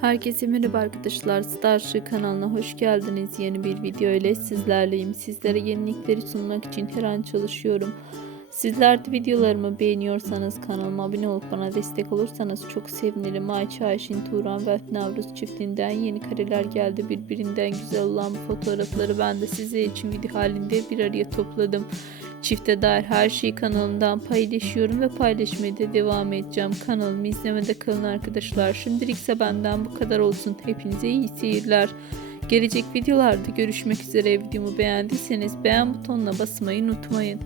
Herkese merhaba arkadaşlar. Starship kanalına hoş geldiniz. Yeni bir video ile sizlerleyim. Sizlere yenilikleri sunmak için her an çalışıyorum. Sizler de videolarımı beğeniyorsanız kanalıma abone olup bana destek olursanız çok sevinirim. Ayça Ayşin Turan ve Navruz çiftinden yeni kareler geldi. Birbirinden güzel olan bu fotoğrafları ben de sizler için video halinde bir araya topladım. Çifte dair her şeyi kanalımdan paylaşıyorum ve paylaşmaya da devam edeceğim. Kanalımı izlemede kalın arkadaşlar. Şimdilik ise benden bu kadar olsun. Hepinize iyi seyirler. Gelecek videolarda görüşmek üzere. Videomu beğendiyseniz beğen butonuna basmayı unutmayın.